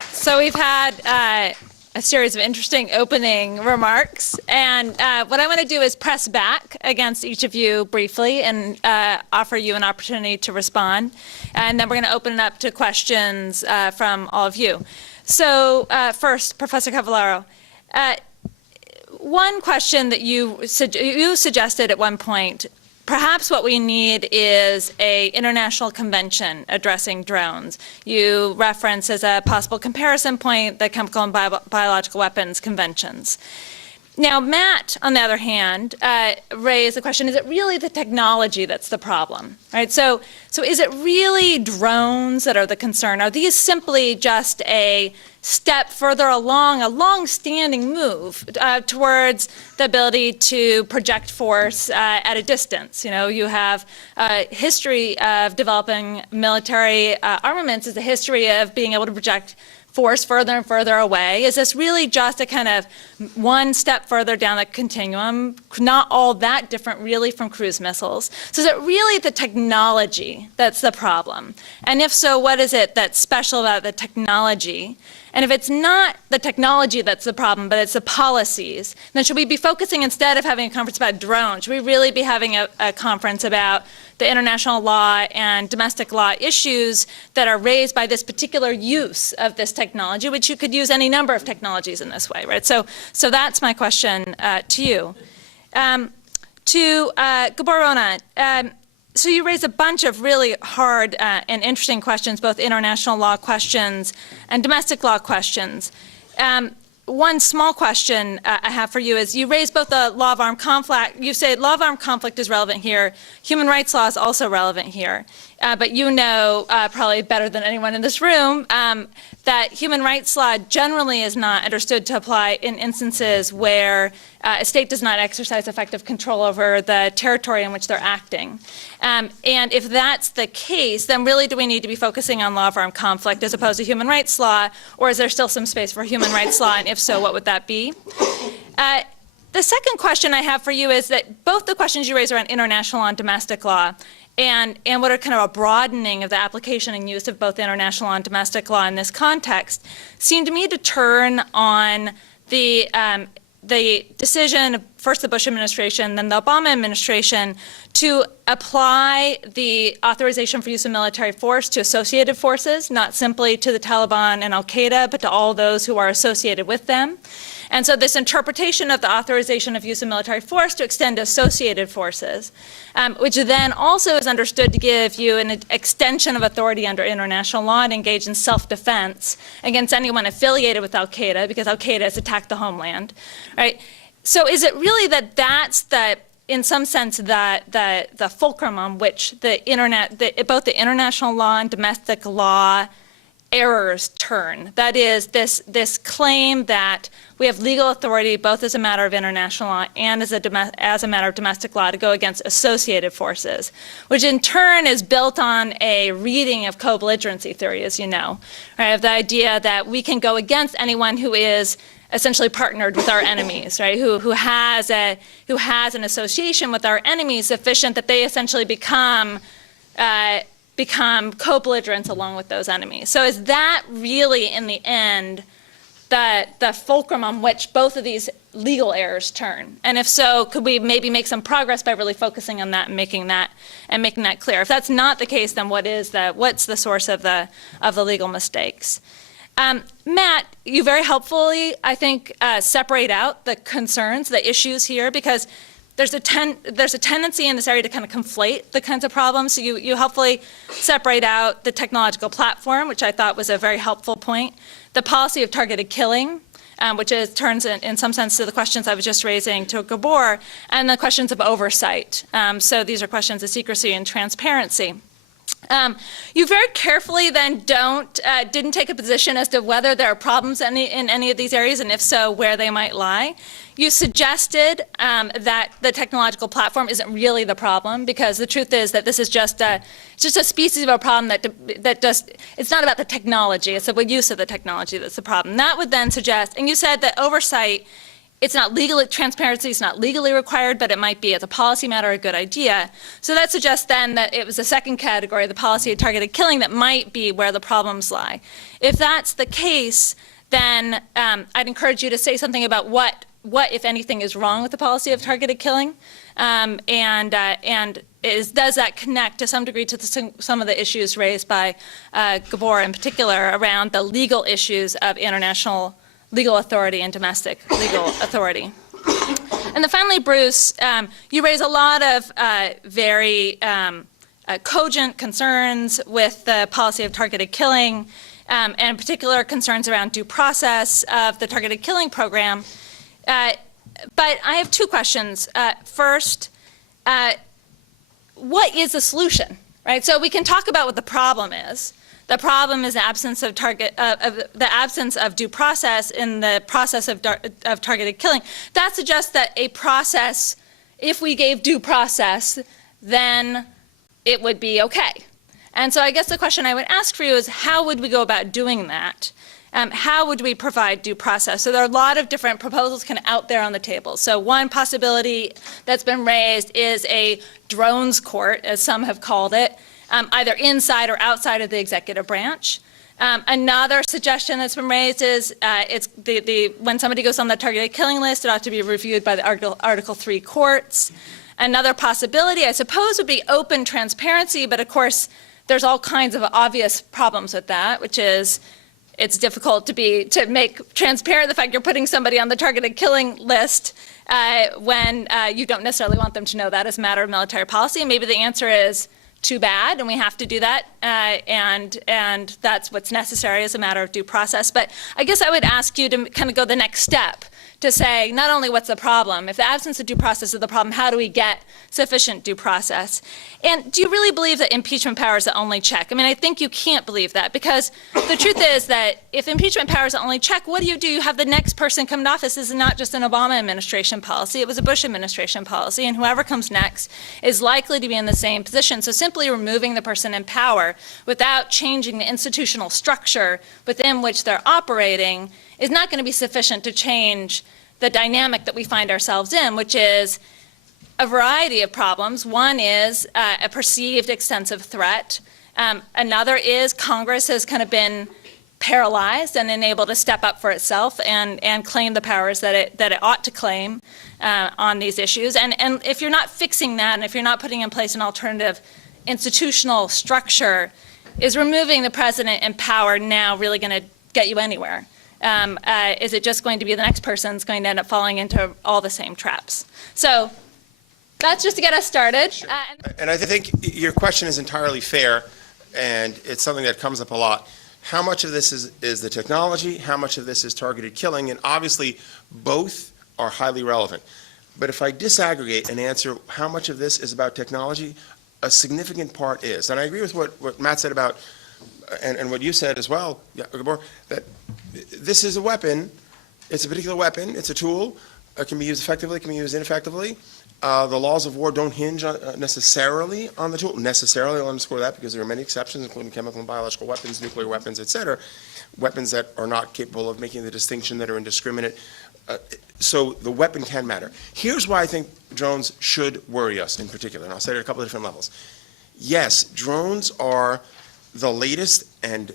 So we've had a series of interesting opening remarks, and what I want to do is press back against each of you briefly and offer you an opportunity to respond, and then we're going to open it up to questions from all of you. So first, Professor Cavallaro, one question that you suggested at one point, perhaps what we need is an international convention addressing drones. You reference as a possible comparison point the chemical and biological weapons conventions. Now, Matt, on the other hand, raised the question, is it really the technology that's the problem? Right? So is it really drones that are the concern? Are these simply just a step further along, a long-standing move towards the ability to project force at a distance? You know, you have a history of developing military armaments as a history of being able to project force further and further away. Is this really just a kind of one step further down the continuum, not all that different really from cruise missiles? So is it really the technology that's the problem? And if so, what is it that's special about the technology? And if it's not the technology that's the problem, but it's the policies, then should we be focusing, instead of having a conference about drones, should we really be having a conference about the international law and domestic law issues that are raised by this particular use of this technology, which you could use any number of technologies in this way, right? So that's my question to you. To Gabor Oona, so you raised a bunch of really hard and interesting questions, both international law questions and domestic law questions. One small question I have for you is, you raised both the law of armed conflict. You say law of armed conflict is relevant here. Human rights law is also relevant here. But you know probably better than anyone in this room that human rights law generally is not understood to apply in instances where a state does not exercise effective control over the territory in which they're acting. And if that's the case, then really do we need to be focusing on law of armed conflict as opposed to human rights law, or is there still some space for human rights law, and if so, what would that be? The second question I have for you is that both the questions you raise around international law and domestic law, and what are kind of a broadening of the application and use of both international law and domestic law in this context, seem to me to turn on the decision of first the Bush administration, then the Obama administration, to apply the authorization for use of military force to associated forces, not simply to the Taliban and al-Qaeda, but to all those who are associated with them. And so this interpretation of the authorization of use of military force to extend to associated forces, which then also is understood to give you an extension of authority under international law and engage in self-defense against anyone affiliated with al-Qaeda, because al-Qaeda has attacked the homeland, right? So is it really that that's the, in some sense, the fulcrum on which both the international law and domestic law errors turn? That is, this claim that we have legal authority both as a matter of international law and as a matter of domestic law to go against associated forces, which in turn is built on a reading of co-belligerency theory, as you know, right? Of the idea that we can go against anyone who is essentially partnered with our enemies, right? Who has an association with our enemies sufficient that they essentially become co-belligerents along with those enemies. So is that really, in the end, the fulcrum on which both of these legal errors turn? And if so, could we maybe make some progress by really focusing on that and making that clear? If that's not the case, then what's the source of the legal mistakes? Matt, you very helpfully, I think, separate out the concerns, the issues here, because there's a tendency in this area to kind of conflate the kinds of problems. So you helpfully separate out the technological platform, which I thought was a very helpful point, the policy of targeted killing, which turns in some sense to the questions I was just raising to Gabor, and the questions of oversight. So these are questions of secrecy and transparency. You very carefully then didn't take a position as to whether there are problems in any of these areas, and if so, where they might lie. You suggested that the technological platform isn't really the problem, because the truth is that this is just a species of a problem it's not about the technology, it's the use of the technology that's the problem. That would then suggest, and you said that oversight it's not legally, transparency is not legally required, but it might be as a policy matter a good idea. So that suggests then that it was the second category, the policy of targeted killing, that might be where the problems lie. If that's the case, then I'd encourage you to say something about what, if anything, is wrong with the policy of targeted killing, does that connect to some degree to some of the issues raised by Gabor in particular around the legal issues of international legal authority and domestic legal authority. And then finally, Bruce, you raise a lot of very cogent concerns with the policy of targeted killing, and in particular concerns around due process of the targeted killing program. But I have two questions. First, what is the solution, right? So we can talk about what the problem is. The problem is the absence of due process in the process of targeted killing. That suggests that a process, if we gave due process, then it would be okay. And so I guess the question I would ask for you is, how would we go about doing that? How would we provide due process? So there are a lot of different proposals kind of out there on the table. So one possibility that's been raised is a drones court, as some have called it, either inside or outside of the executive branch. Another suggestion that's been raised is when somebody goes on the targeted killing list, it ought to be reviewed by the Article 3 courts. Another possibility, I suppose, would be open transparency, but of course, there's all kinds of obvious problems with that, which is it's difficult to make transparent the fact you're putting somebody on the targeted killing list when you don't necessarily want them to know that as a matter of military policy. And maybe the answer is too bad, and we have to do that, and that's what's necessary as a matter of due process. But I guess I would ask you to kind of go the next step, to say not only what's the problem, if the absence of due process is the problem, how do we get sufficient due process? And do you really believe that impeachment power is the only check? I mean, I think you can't believe that, because the truth is that if impeachment power is the only check, what do? You have the next person come to office. This is not just an Obama administration policy, it was a Bush administration policy, and whoever comes next is likely to be in the same position. So simply removing the person in power without changing the institutional structure within which they're operating is not going to be sufficient to change the dynamic that we find ourselves in, which is a variety of problems. One is a perceived extensive threat. Another is Congress has kind of been paralyzed and unable to step up for itself and claim the powers that it ought to claim on these issues. And if you're not fixing that, and if you're not putting in place an alternative institutional structure, is removing the president in power now really going to get you anywhere? Is it just going to be the next person's going to end up falling into all the same traps? So that's just to get us started. Sure. And I think your question is entirely fair, and it's something that comes up a lot. How much of this is the technology? How much of this is targeted killing? And obviously, both are highly relevant. But if I disaggregate and answer how much of this is about technology, a significant part is. And I agree with what Matt said about, and what you said as well, Gabor, that this is a weapon. It's a particular weapon. It's a tool. It can be used effectively. It can be used ineffectively. The laws of war don't hinge necessarily on the tool. Necessarily, I'll underscore that, because there are many exceptions, including chemical and biological weapons, nuclear weapons, et cetera. Weapons that are not capable of making the distinction, that are indiscriminate. So the weapon can matter. Here's why I think drones should worry us in particular, and I'll say it at a couple of different levels. Yes, drones are the latest and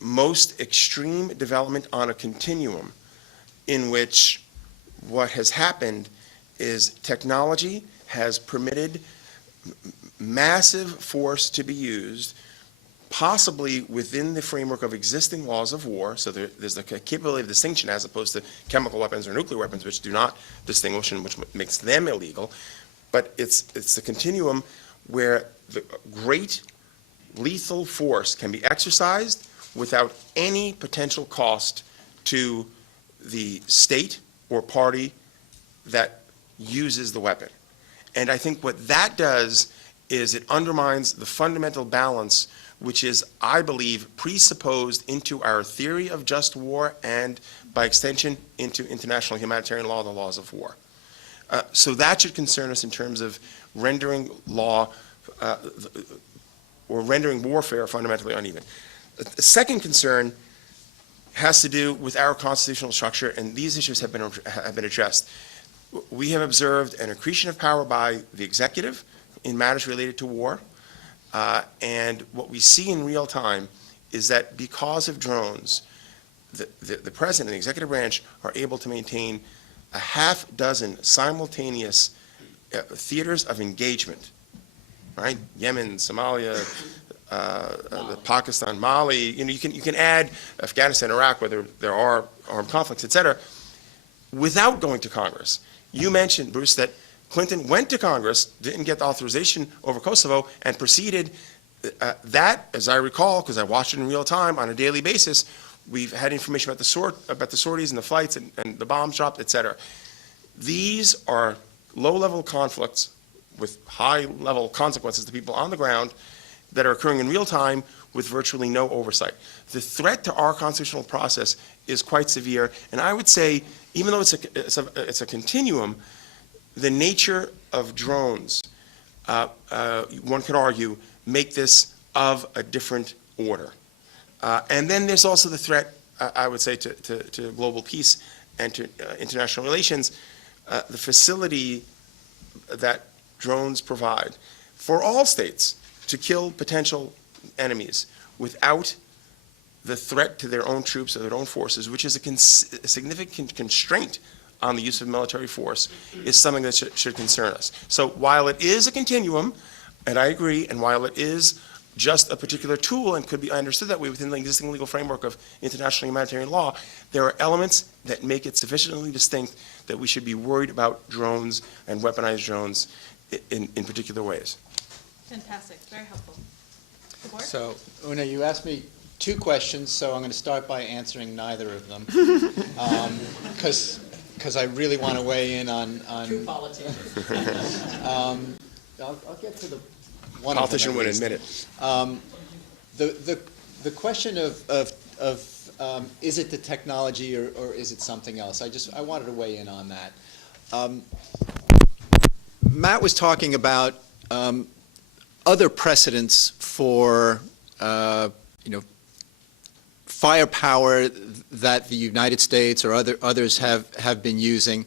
most extreme development on a continuum in which what has happened is technology has permitted massive force to be used, possibly within the framework of existing laws of war. So there's the capability of distinction, as opposed to chemical weapons or nuclear weapons, which do not distinguish and which makes them illegal. But it's the continuum where the great lethal force can be exercised without any potential cost to the state or party that uses the weapon. And I think what that does is it undermines the fundamental balance, which is, I believe, presupposed into our theory of just war and, by extension, into international humanitarian law, the laws of war. So that should concern us in terms of rendering law or rendering warfare fundamentally uneven. The second concern has to do with our constitutional structure, and these issues have been addressed. We have observed an accretion of power by the executive in matters related to war, and what we see in real time is that because of drones, the president and the executive branch are able to maintain a half dozen simultaneous theaters of engagement, right? Yemen, Somalia, Pakistan, Mali. You can add Afghanistan, Iraq, where there are armed conflicts, et cetera, without going to Congress. You mentioned, Bruce, that Clinton went to Congress, didn't get the authorization over Kosovo, and proceeded that, as I recall, because I watched it in real time on a daily basis. We've had information about the sorties and the flights and the bombs dropped, et cetera. These are low-level conflicts with high-level consequences to people on the ground that are occurring in real time with virtually no oversight. The threat to our constitutional process is quite severe, and I would say, even though it's a continuum, the nature of drones, one could argue, make this of a different order. And then there's also the threat, I would say, to global peace and to international relations, the facility that drones provide for all states to kill potential enemies without the threat to their own troops or their own forces, which is a significant constraint on the use of military force, is something that should concern us. So while it is a continuum, and I agree, and while it is just a particular tool and could be understood that way within the existing legal framework of international humanitarian law, there are elements that make it sufficiently distinct that we should be worried about drones and weaponized drones in particular ways. Fantastic, very helpful. So, Oona, you asked me two questions, so I'm going to start by answering neither of them. Because I really want to weigh in on true politics. I'll get to the one Politician of them. would admit it. The question of is it the technology or is it something else? I wanted to weigh in on that. Matt was talking about other precedents for firepower that the United States or others have been using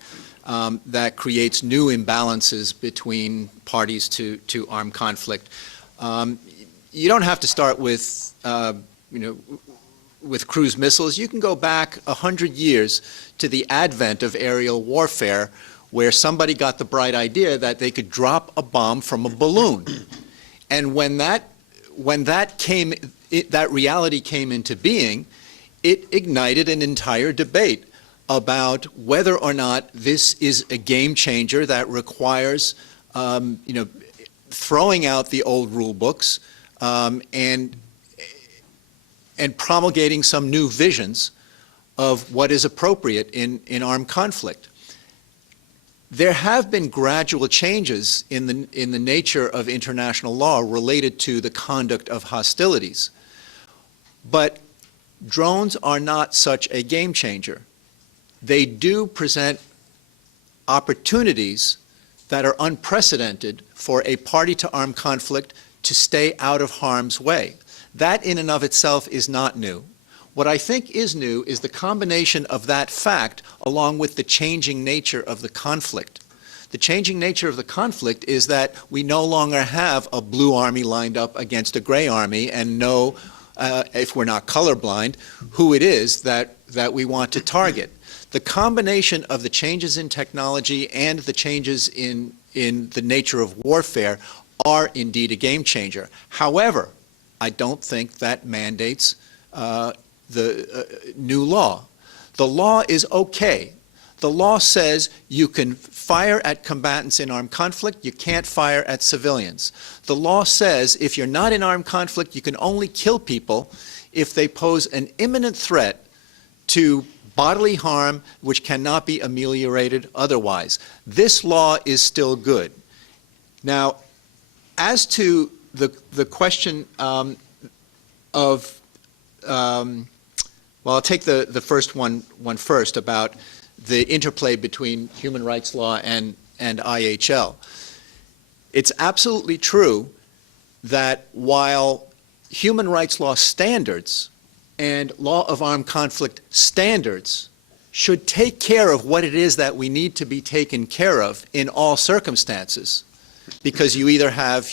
that creates new imbalances between parties to armed conflict. You don't have to start with with cruise missiles. You can go back 100 years to the advent of aerial warfare, where somebody got the bright idea that they could drop a bomb from a balloon. And when that reality came into being, it ignited an entire debate about whether or not this is a game changer that requires, throwing out the old rule books and promulgating some new visions of what is appropriate in armed conflict. There have been gradual changes in the nature of international law related to the conduct of hostilities. But drones are not such a game changer. They do present opportunities that are unprecedented for a party to armed conflict to stay out of harm's way. That in and of itself is not new. What I think is new is the combination of that fact along with the changing nature of the conflict. The changing nature of the conflict is that we no longer have a blue army lined up against a gray army and know, if we're not colorblind, who it is that we want to target. The combination of the changes in technology and the changes in the nature of warfare are indeed a game changer. However, I don't think that mandates the new law. The law is okay. The law says you can fire at combatants in armed conflict, you can't fire at civilians. The law says if you're not in armed conflict, you can only kill people if they pose an imminent threat to bodily harm which cannot be ameliorated otherwise. This law is still good. Now, as to the question well, I'll take the first one first about the interplay between human rights law and IHL. It's absolutely true that while human rights law standards and law of armed conflict standards should take care of what it is that we need to be taken care of in all circumstances, because you either have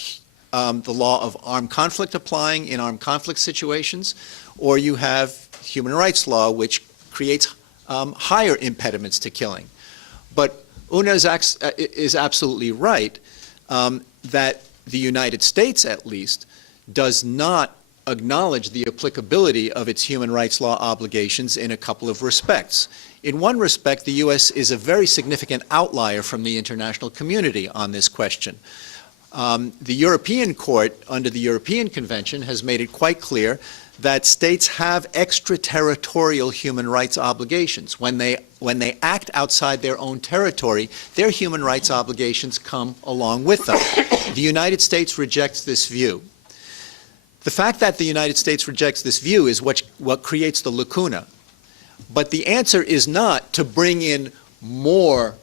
the law of armed conflict applying in armed conflict situations, or you have human rights law, which creates higher impediments to killing. But Oona is absolutely right that the United States, at least, does not acknowledge the applicability of its human rights law obligations in a couple of respects. In one respect, the U.S. is a very significant outlier from the international community on this question. The European Court, under the European Convention, has made it quite clear that states have extraterritorial human rights obligations. When they act outside their own territory, their human rights obligations come along with them. The United States rejects this view. The fact that the United States rejects this view is what creates the lacuna. But the answer is not to bring in more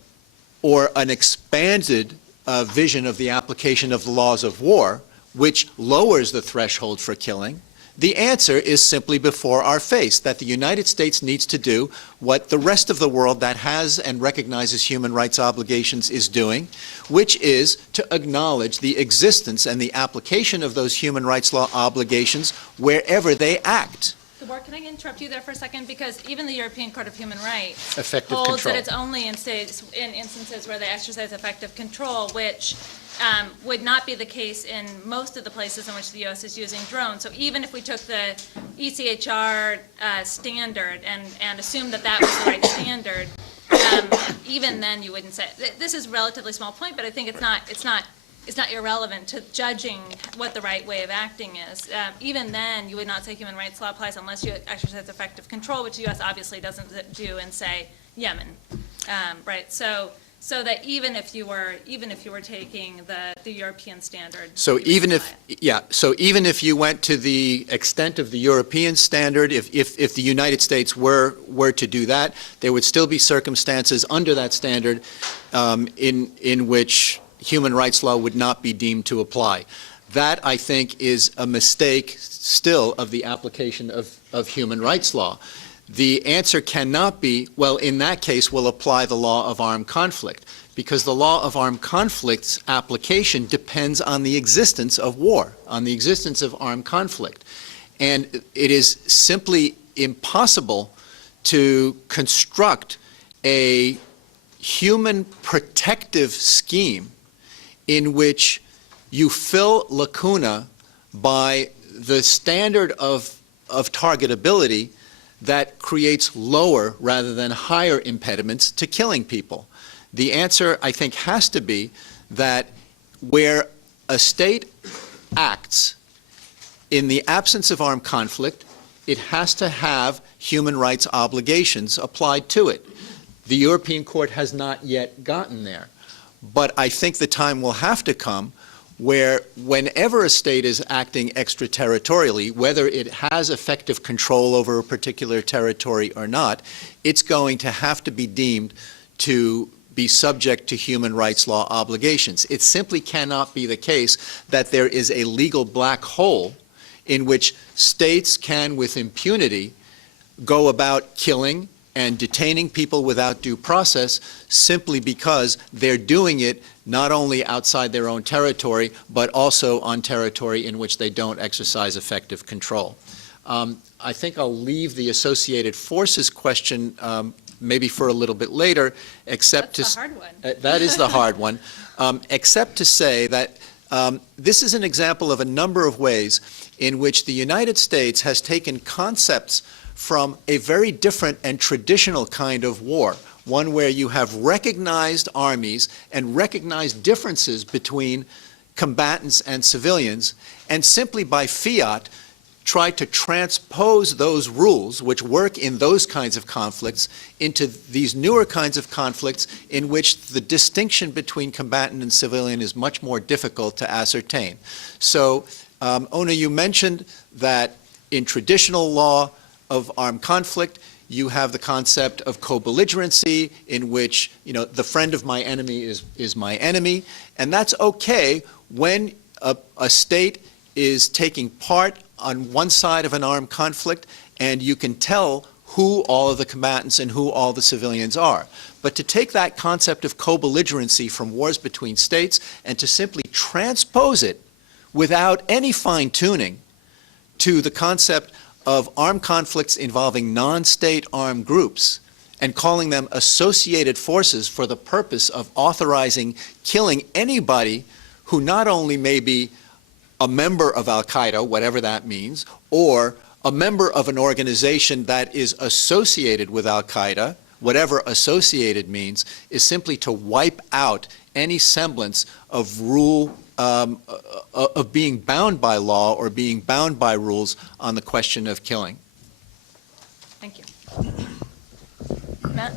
or an expanded vision of the application of the laws of war, which lowers the threshold for killing. The answer is simply before our face, that the United States needs to do what the rest of the world that has and recognizes human rights obligations is doing, which is to acknowledge the existence and the application of those human rights law obligations wherever they act. So, Bart, can I interrupt you there for a second? Because even the European Court of Human Rights Effective holds control. that it's only in instances where they exercise effective control, which would not be the case in most of the places in which the U.S. is using drones. So even if we took the ECHR standard and assumed that that was the right standard, even then you wouldn't say, this is a relatively small point, but I think it's not irrelevant to judging what the right way of acting is. Even then, you would not say human rights law applies unless you exercise effective control, which the U.S. obviously doesn't do in, say, Yemen, right? So that even if you were taking the European standard. So even if you went to the extent of the European standard, if the United States were to do that, there would still be circumstances under that standard in which human rights law would not be deemed to apply. That, I think, is a mistake still of the application of human rights law. The answer cannot be, well, in that case, we'll apply the law of armed conflict, because the law of armed conflict's application depends on the existence of war, on the existence of armed conflict. And it is simply impossible to construct a human protective scheme in which you fill lacuna by the standard of targetability that creates lower rather than higher impediments to killing people. The answer, I think, has to be that where a state acts in the absence of armed conflict, it has to have human rights obligations applied to it. The European Court has not yet gotten there. But I think the time will have to come where whenever a state is acting extraterritorially, whether it has effective control over a particular territory or not, it's going to have to be deemed to be subject to human rights law obligations. It simply cannot be the case that there is a legal black hole in which states can, with impunity, go about killing and detaining people without due process simply because they're doing it not only outside their own territory, but also on territory in which they don't exercise effective control. I think I'll leave the associated forces question maybe for a little bit later, except That's the hard one. That is the hard one, except to say that this is an example of a number of ways in which the United States has taken concepts from a very different and traditional kind of war, one where you have recognized armies and recognized differences between combatants and civilians, and simply by fiat try to transpose those rules which work in those kinds of conflicts into these newer kinds of conflicts in which the distinction between combatant and civilian is much more difficult to ascertain. So, Oona, you mentioned that in traditional law of armed conflict, you have the concept of co-belligerency in which, the friend of my enemy is my enemy, and that's okay when a state is taking part on one side of an armed conflict and you can tell who all of the combatants and who all the civilians are. But to take that concept of co-belligerency from wars between states and to simply transpose it without any fine-tuning to the concept of armed conflicts involving non-state armed groups and calling them associated forces for the purpose of authorizing killing anybody who not only may be a member of al-Qaeda, whatever that means, or a member of an organization that is associated with al-Qaeda, whatever associated means, is simply to wipe out any semblance of rule, of being bound by law or being bound by rules on the question of killing. Thank you. Matt?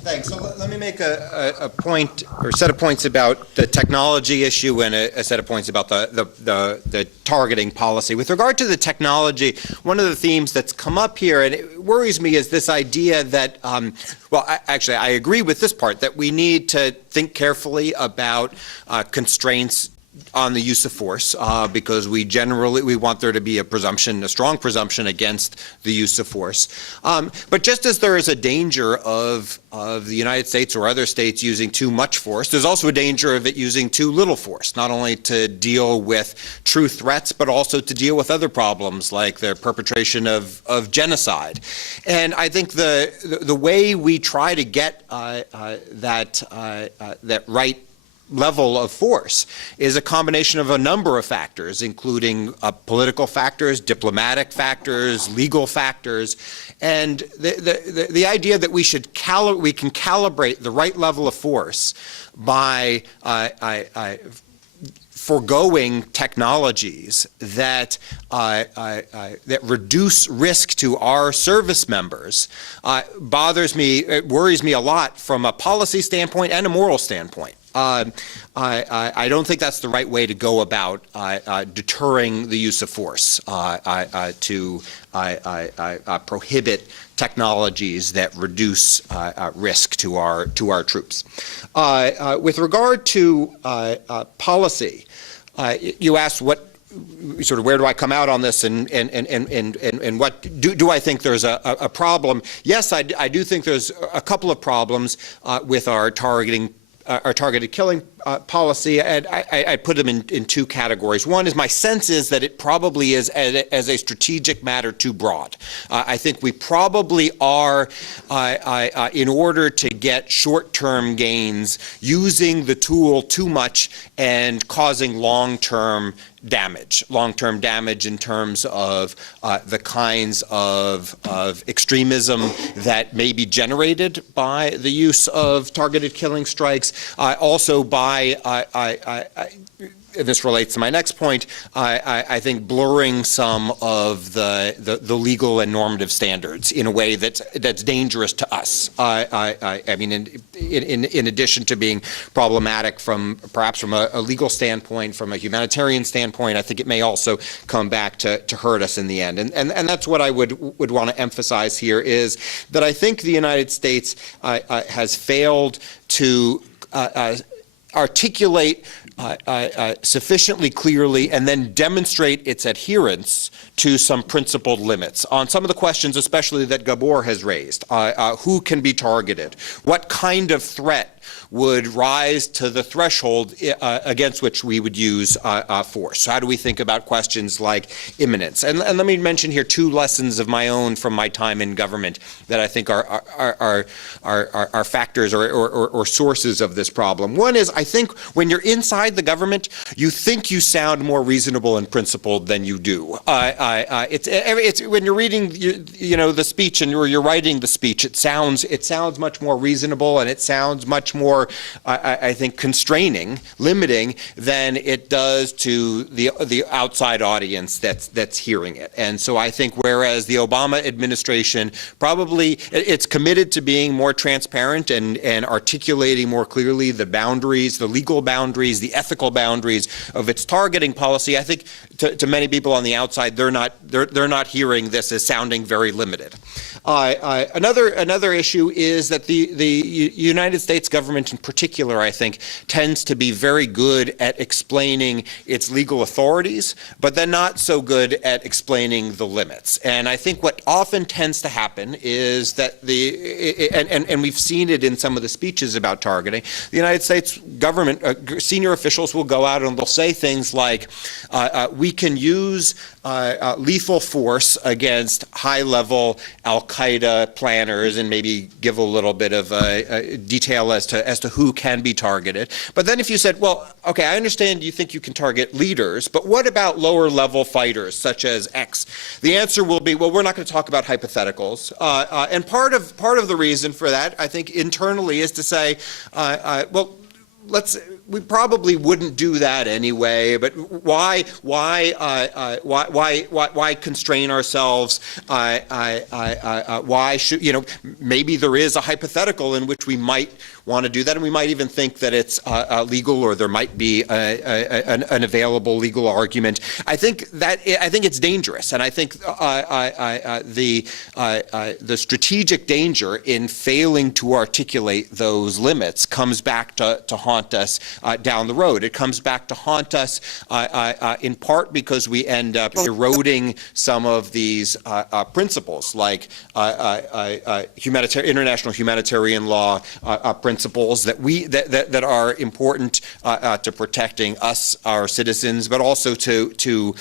Thanks. So let me make a point or set of points about the technology issue and a set of points about the targeting policy. With regard to the technology, one of the themes that's come up here, and it worries me, is this idea that, actually I agree with this part, that we need to think carefully about constraints on the use of force, because we want there to be a strong presumption against the use of force. But just as there is a danger of the United States or other states using too much force, there's also a danger of it using too little force, not only to deal with true threats, but also to deal with other problems like the perpetration of genocide. And I think the way we try to get that right level of force is a combination of a number of factors, including political factors, diplomatic factors, legal factors, and the idea that we can calibrate the right level of force by foregoing technologies that reduce risk to our service members bothers me. It worries me a lot from a policy standpoint and a moral standpoint. I don't think that's the right way to go about deterring the use of force, to prohibit technologies that reduce risk to our troops. With regard to policy, you asked where do I come out on this, and what do I think there's a problem? Yes, I do think there's a couple of problems with our targeted killing policy, and I put them in two categories. One is, my sense is that it probably is, as a strategic matter, too broad. I think we probably are, in order to get short-term gains, using the tool too much and causing long-term damage in terms of the kinds of extremism that may be generated by the use of targeted killing strikes, also by and this relates to my next point, I think blurring some of the legal and normative standards in a way that's dangerous to us. I mean, in addition to being problematic perhaps from a legal standpoint, from a humanitarian standpoint, I think it may also come back to hurt us in the end. And that's what I would want to emphasize here, is that I think the United States has failed to articulate sufficiently clearly and then demonstrate its adherence to some principled limits on some of the questions, especially that Gabor has raised. Who can be targeted? What kind of threat would rise to the threshold against which we would use force? So how do we think about questions like imminence? And let me mention here two lessons of my own from my time in government that I think are factors or sources of this problem. One is, I think when you're inside the government, you think you sound more reasonable and principled than you do. It's when you're reading the speech and you're writing the speech, it sounds much more reasonable, and it sounds much more, I think, constraining, limiting than it does to the outside audience that's hearing it. And so I think whereas the Obama administration probably, it's committed to being more transparent and articulating more clearly the boundaries, the legal boundaries, the ethical boundaries of its targeting policy, I think to many people on the outside, they're not hearing this as sounding very limited. Another issue is that the United States government government in particular, I think, tends to be very good at explaining its legal authorities, but then not so good at explaining the limits. And I think what often tends to happen is that and we've seen it in some of the speeches about targeting, the United States government, senior officials will go out and they'll say things like, we can use lethal force against high-level al-Qaeda planners, and maybe give a little bit of detail as to who can be targeted. But then if you said, well, okay, I understand you think you can target leaders, but what about lower-level fighters such as X? The answer will be, well, we're not going to talk about hypotheticals. And part of the reason for that, I think, internally, is to say, well, we probably wouldn't do that anyway, but why constrain ourselves? Why should, maybe there is a hypothetical in which we might want to do that, and we might even think that it's legal, or there might be an available legal argument. I think it's dangerous, and I think the strategic danger in failing to articulate those limits comes back to haunt us down the road. It comes back to haunt us in part because we end up eroding some of these principles, like international humanitarian law principles that are important to protecting us, our citizens, but also to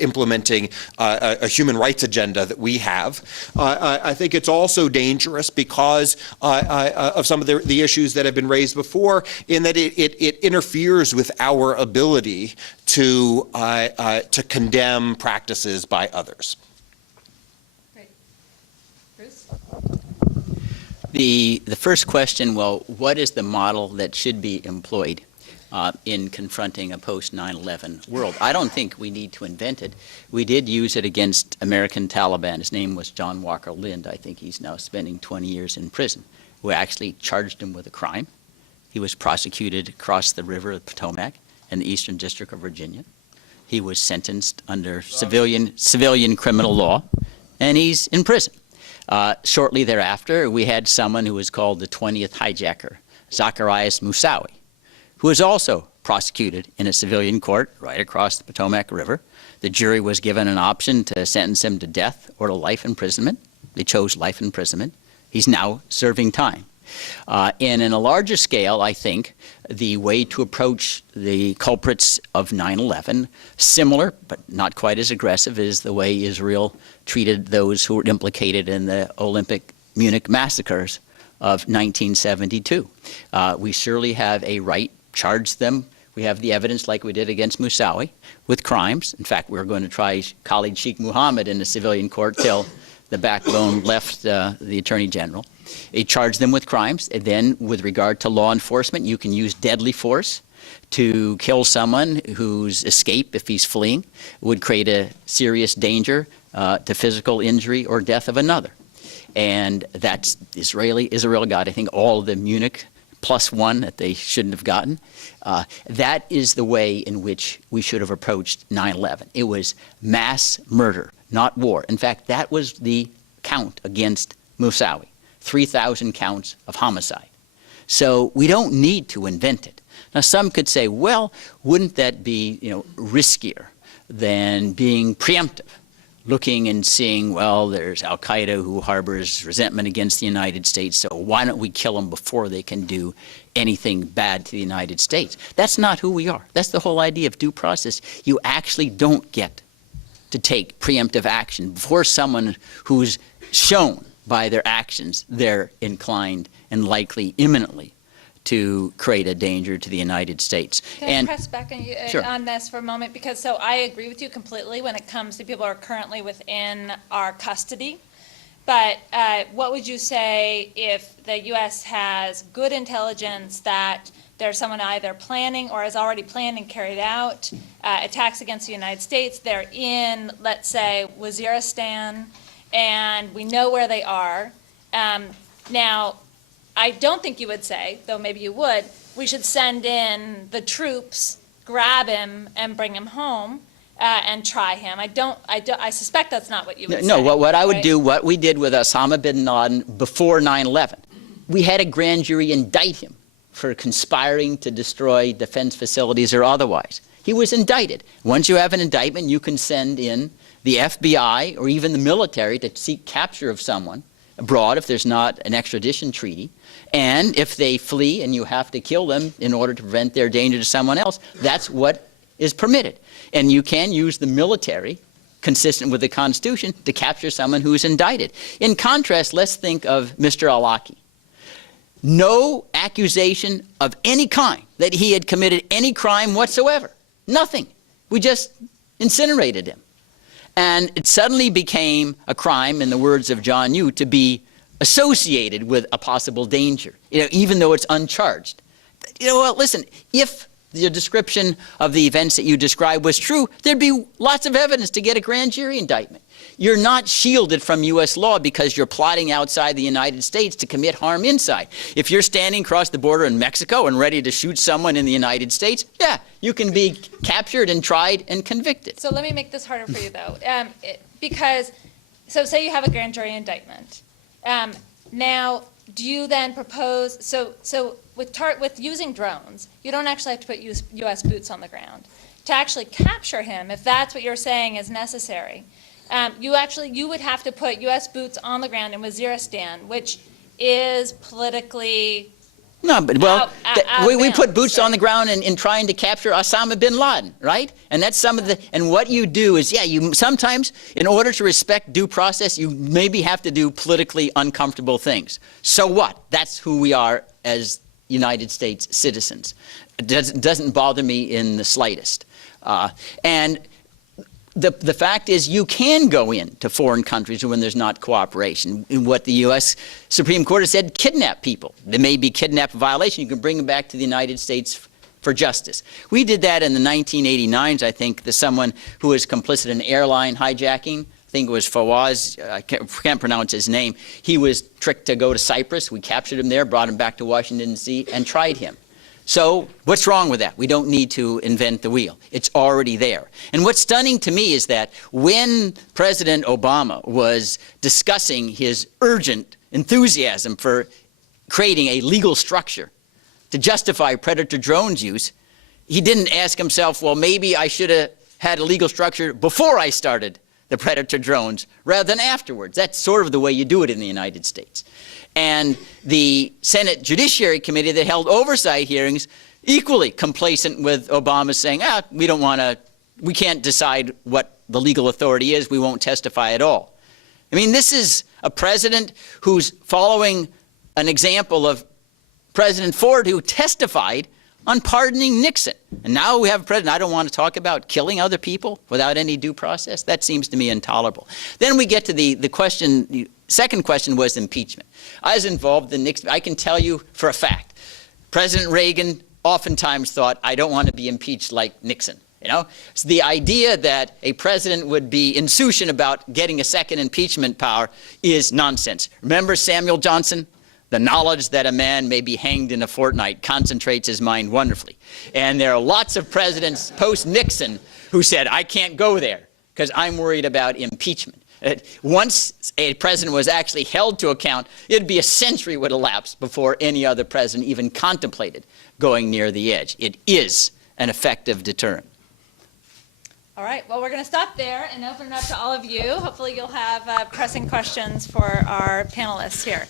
implementing a human rights agenda that we have. I think it's also dangerous because of some of the issues that have been raised before, in that it interferes with our ability to condemn practices by others. Great. Bruce? The first question, well, what is the model that should be employed in confronting a post-9/11 world? I don't think we need to invent it. We did use it against American Taliban. His name was John Walker Lind. I think he's now spending 20 years in prison. We actually charged him with a crime. He was prosecuted across the river of Potomac in the Eastern District of Virginia. He was sentenced under civilian criminal law, and he's in prison. Shortly thereafter, we had someone who was called the 20th hijacker, Zacarias Moussaoui, who was also prosecuted in a civilian court right across the Potomac River. The jury was given an option to sentence him to death or to life imprisonment. They chose life imprisonment. He's now serving time. And in a larger scale, I think the way to approach the culprits of 9/11, similar but not quite as aggressive, is the way Israel treated those who were implicated in the Olympic Munich massacres of 1972. We surely have a right to charge them. We have the evidence, like we did against Moussaoui, with crimes. In fact, we're going to try Khalid Sheikh Mohammed in the civilian court till the backbone left the Attorney General. He charged them with crimes. And then, with regard to law enforcement, you can use deadly force to kill someone whose escape, if he's fleeing, would create a serious danger to physical injury or death of another. And that's Israel got, I think, all of the Munich +1 that they shouldn't have gotten. That is the way in which we should have approached 9/11. It was mass murder, not war. In fact, that was the count against Moussaoui, 3,000 counts of homicide. So we don't need to invent it. Now, some could say, well, wouldn't that be, riskier than being preemptive, looking and seeing, well, there's al-Qaeda who harbors resentment against the United States, so why don't we kill them before they can do anything bad to the United States? That's not who we are. That's the whole idea of due process. You actually don't get to take preemptive action before someone who's shown by their actions they're inclined and likely imminently to create a danger to the United States. Can I press back on you Sure. on this for a moment? Because so I agree with you completely when it comes to people who are currently within our custody. But what would you say if the U.S. has good intelligence that there's someone either planning or has already planned and carried out attacks against the United States? They're in, let's say, Waziristan, and we know where they are. Now, I don't think you would say, though maybe you would, we should send in the troops, grab him, and bring him home and try him. I suspect that's not what you would say. No, what I would right? do, what we did with Osama bin Laden before 9/11, we had a grand jury indict him for conspiring to destroy defense facilities or otherwise. He was indicted. Once you have an indictment, you can send in the FBI or even the military to seek capture of someone abroad if there's not an extradition treaty. And if they flee and you have to kill them in order to prevent their danger to someone else, that's what is permitted. And you can use the military, consistent with the Constitution, to capture someone who is indicted. In contrast, let's think of Mr. Al-Awlaki. No accusation of any kind that he had committed any crime whatsoever. Nothing. We just incinerated him. And it suddenly became a crime, in the words of John Yoo, to be associated with a possible danger, even though it's uncharged. Well, listen, if the description of the events that you described was true, there'd be lots of evidence to get a grand jury indictment. You're not shielded from U.S. law because you're plotting outside the United States to commit harm inside. If you're standing across the border in Mexico and ready to shoot someone in the United States, yeah, you can be captured and tried and convicted. So let me make this harder for you, though, so say you have a grand jury indictment. Now, do you then propose, so with using drones, you don't actually have to put U.S. boots on the ground. To actually capture him, if that's what you're saying is necessary, you would have to put U.S. boots on the ground in Waziristan, which is politically No, but well, we put boots right? on the ground in trying to capture Osama bin Laden, right? And that's some of the, and what you do is, yeah, you sometimes, in order to respect due process, you maybe have to do politically uncomfortable things. So what? That's who we are as United States citizens. It doesn't bother me in the slightest. And the fact is, you can go into foreign countries when there's not cooperation. In what the U.S. Supreme Court has said, kidnap people. There may be kidnap violation. You can bring them back to the United States for justice. We did that in the 1989s, I think, to someone who was complicit in airline hijacking. I think it was Fawaz. I can't pronounce his name. He was tricked to go to Cyprus. We captured him there, brought him back to Washington, D.C., and tried him. So what's wrong with that? We don't need to invent the wheel. It's already there. And what's stunning to me is that when President Obama was discussing his urgent enthusiasm for creating a legal structure to justify predator drones use, he didn't ask himself, well, maybe I should have had a legal structure before I started the predator drones rather than afterwards. That's sort of the way you do it in the United States. And the Senate Judiciary Committee that held oversight hearings, equally complacent with Obama saying, we can't decide what the legal authority is, we won't testify at all. I mean, this is a president who's following an example of President Ford, who testified on pardoning Nixon. And now we have a president, I don't want to talk about killing other people without any due process. That seems to me intolerable. Then we get to the question, the second question was impeachment. I was involved in Nixon. I can tell you for a fact, President Reagan oftentimes thought, I don't want to be impeached like Nixon. You know, so the idea that a president would be insouciant about getting a second impeachment power is nonsense. Remember Samuel Johnson? The knowledge that a man may be hanged in a fortnight concentrates his mind wonderfully. And there are lots of presidents post-Nixon who said, I can't go there because I'm worried about impeachment. Once a president was actually held to account, it'd be a century would elapse before any other president even contemplated going near the edge. It is an effective deterrent. All right, well, we're going to stop there and open it up to all of you. Hopefully you'll have pressing questions for our panelists here.